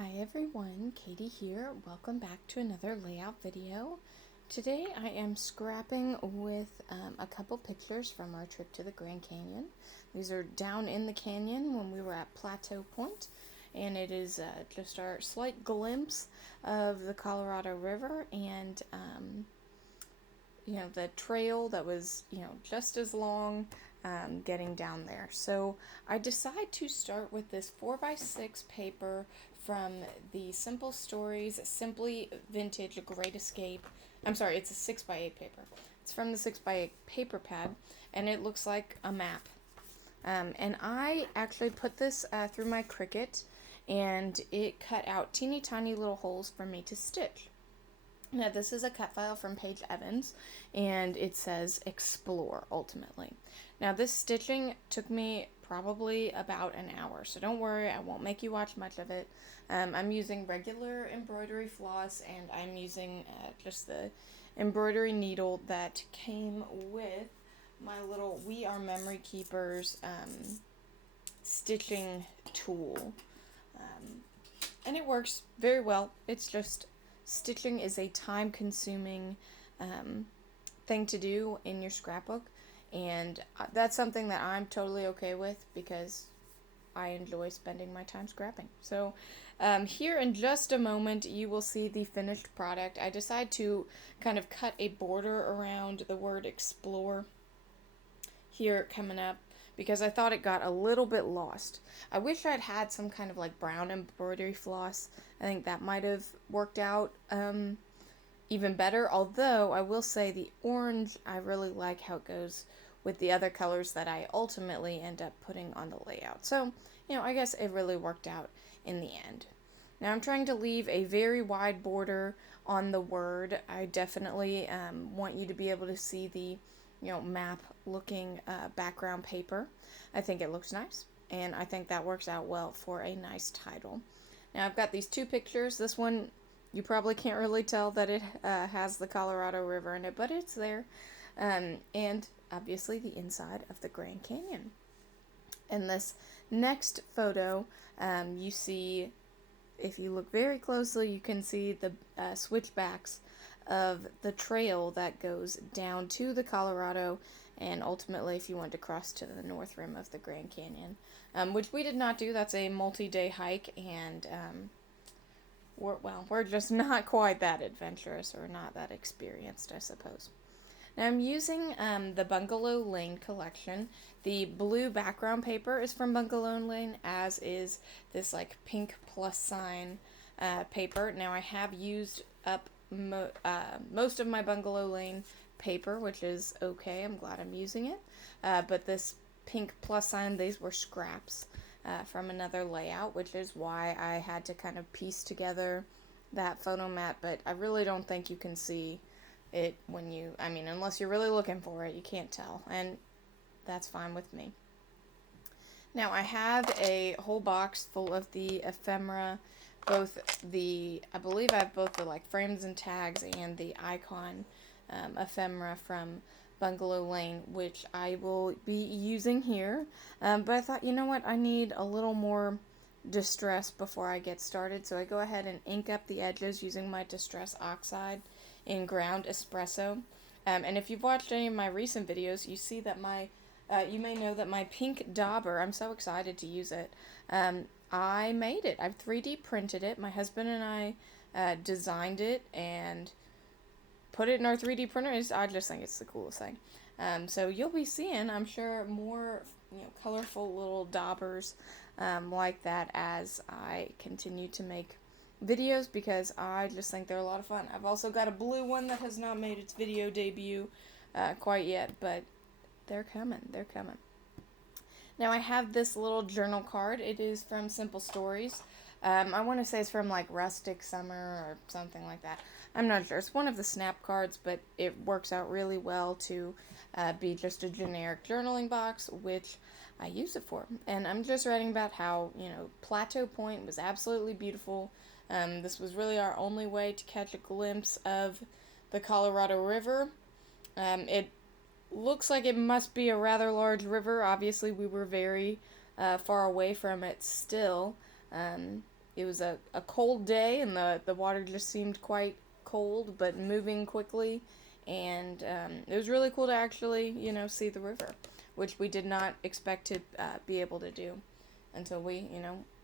Hi everyone, Katie here. Welcome back to another layout video. Today I am scrapping with a couple pictures from our trip to the Grand Canyon. These are down in the canyon when we were at Plateau Point, and it is just our slight glimpse of the Colorado River and the trail that was just as long getting down there. So I decide to start with this 4x6 paper from the Simple Stories Simply Vintage Great Escape. I'm sorry, it's a 6x8 paper. It's from the 6x8 paper pad, and it looks like a map. And I actually put this through my Cricut, and it cut out teeny tiny little holes for me to stitch. Now, this is a cut file from Paige Evans, and it says Explore, ultimately. Now, this stitching took me probably about an hour, so don't worry, I won't make you watch much of it. I'm using regular embroidery floss, and I'm using just the embroidery needle that came with my little We Are Memory Keepers stitching tool. And it works very well. It's just stitching is a time-consuming thing to do in your scrapbook, and that's something that I'm totally okay with because I enjoy spending my time scrapping. So here in just a moment you will see the finished product. I decide to kind of cut a border around the word explore here coming up because I thought it got a little bit lost. I wish I'd had some kind of like brown embroidery floss. I think that might have worked out even better, although I will say the orange, I really like how it goes with the other colors that I ultimately end up putting on the layout. So, I guess it really worked out in the end. Now I'm trying to leave a very wide border on the word. I definitely want you to be able to see the map looking background paper. I think it looks nice, and I think that works out well for a nice title. Now I've got these two pictures. This one, you probably can't really tell that it has the Colorado River in it, but it's there. And obviously the inside of the Grand Canyon. In this next photo, you see, if you look very closely, you can see the switchbacks of the trail that goes down to the Colorado, and ultimately if you want to cross to the north rim of the Grand Canyon, which we did not do. That's a multi-day hike, and we're just not quite that adventurous or not that experienced, I suppose. Now I'm using the Bungalow Lane collection. The blue background paper is from Bungalow Lane, as is this like pink plus sign paper. Now I have used up most of my Bungalow Lane paper, which is okay. I'm glad I'm using it. But this pink plus sign, these were scraps from another layout, which is why I had to kind of piece together that photo mat, but I really don't think you can see it when unless you're really looking for it, you can't tell, and that's fine with me. Now I have a whole box full of the ephemera, I believe I have both the like frames and tags and the icon ephemera from Bungalow Lane, which I will be using here, but I thought, you know what, I need a little more distress before I get started, so I go ahead and ink up the edges using my Distress Oxide in ground espresso. And if you've watched any of my recent videos, you see that you may know that my pink dauber, I'm so excited to use it. I made it. I've 3D printed it. My husband and I designed it and put it in our 3D printer. I just think it's the coolest thing. So you'll be seeing, I'm sure, more colorful little daubers like that as I continue to make videos, because I just think they're a lot of fun. I've also got a blue one that has not made its video debut quite yet, but they're coming. Now I have this little journal card. It is from Simple Stories. I want to say it's from like Rustic Summer or something like that. I'm not sure. It's one of the snap cards, but it works out really well to be just a generic journaling box, which I use it for. And I'm just writing about how, Plateau Point was absolutely beautiful. This was really our only way to catch a glimpse of the Colorado River. It looks like it must be a rather large river. Obviously, we were very far away from it still. it was a cold day, and the water just seemed quite cold, but moving quickly. And it was really cool to actually, see the river, which we did not expect to be able to do until we,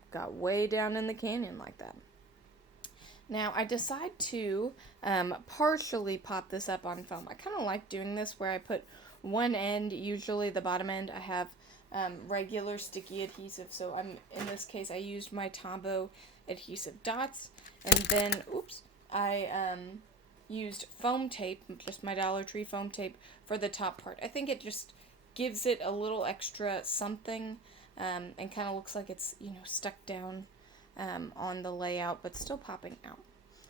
got way down in the canyon like that. Now, I decide to partially pop this up on foam. I kind of like doing this where I put one end, usually the bottom end, I have regular sticky adhesive. So in this case, I used my Tombow adhesive dots. And then, I used foam tape, just my Dollar Tree foam tape, for the top part. I think it just gives it a little extra something and kind of looks like it's, stuck down on the layout, but still popping out.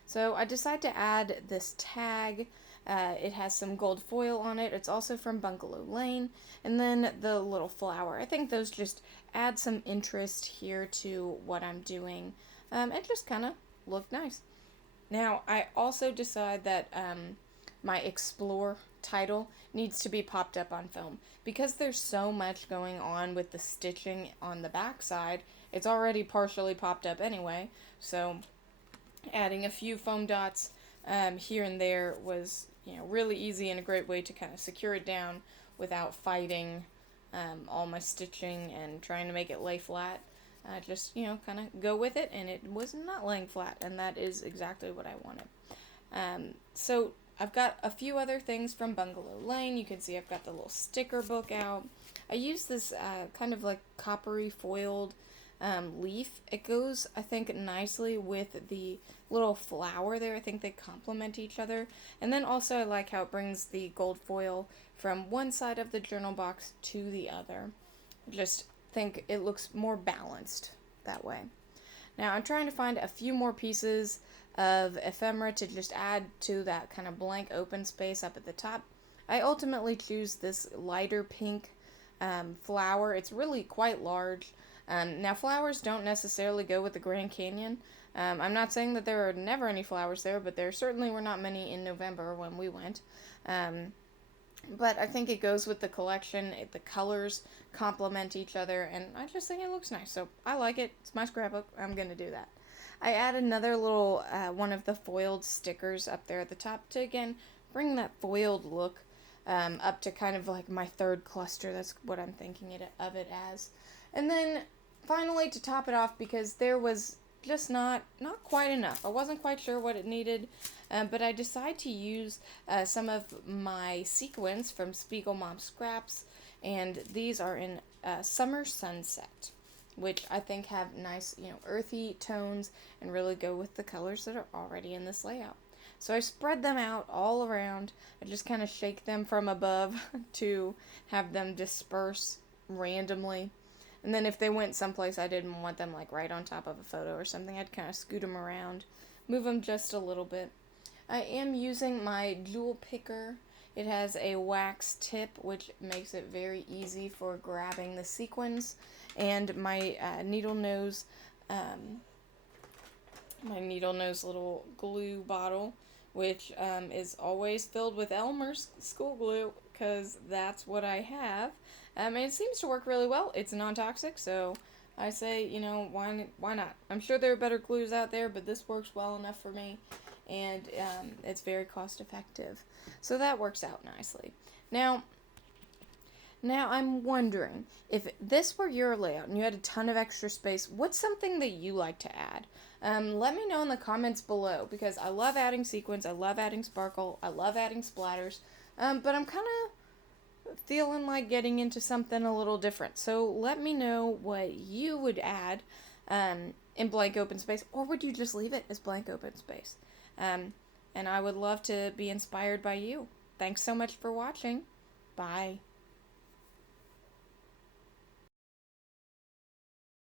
So I decided to add this tag. It has some gold foil on it. It's also from Bungalow Lane. And then the little flower. I think those just add some interest here to what I'm doing. It just kind of looked nice. Now, I also decide that my Explore title needs to be popped up on foam. Because there's so much going on with the stitching on the back side, it's already partially popped up anyway, so adding a few foam dots here and there was, really easy and a great way to kind of secure it down without fighting all my stitching and trying to make it lay flat. Just, kind of go with it, and it was not laying flat, and that is exactly what I wanted. So I've got a few other things from Bungalow Lane. You can see I've got the little sticker book out. I use this kind of like coppery foiled leaf. It goes, I think, nicely with the little flower there. I think they complement each other. And then also I like how it brings the gold foil from one side of the journal box to the other. Just think it looks more balanced that way. Now I'm trying to find a few more pieces of ephemera to just add to that kind of blank open space up at the top. I ultimately choose this lighter pink flower. It's really quite large. Now, flowers don't necessarily go with the Grand Canyon. I'm not saying that there are never any flowers there, but there certainly were not many in November when we went. But I think it goes with the collection. The colors complement each other, and I just think it looks nice. So I like it. It's my scrapbook. I'm going to do that. I add another little one of the foiled stickers up there at the top to, again, bring that foiled look up to kind of like my third cluster. That's what I'm thinking of it as. And then finally, to top it off, because there was just not quite enough. I wasn't quite sure what it needed, but I decided to use some of my sequins from Spiegel Mom Scraps, and these are in Summer Sunset, which I think have nice, earthy tones and really go with the colors that are already in this layout. So I spread them out all around. I just kind of shake them from above to have them disperse randomly. And then if they went someplace I didn't want them like right on top of a photo or something, I'd kind of scoot them around, move them just a little bit. I am using my jewel picker. It has a wax tip, which makes it very easy for grabbing the sequins, and my needle nose little glue bottle, which is always filled with Elmer's school glue, because that's what I have. And it seems to work really well. It's non-toxic, so I say, why not? I'm sure there are better glues out there, but this works well enough for me, and it's very cost-effective. So that works out nicely. Now I'm wondering, if this were your layout and you had a ton of extra space, what's something that you like to add? Let me know in the comments below, because I love adding sequins, I love adding sparkle, I love adding splatters, but I'm kind of feeling like getting into something a little different. So let me know what you would add in blank open space, or would you just leave it as blank open space? And I would love to be inspired by you. Thanks so much for watching. Bye.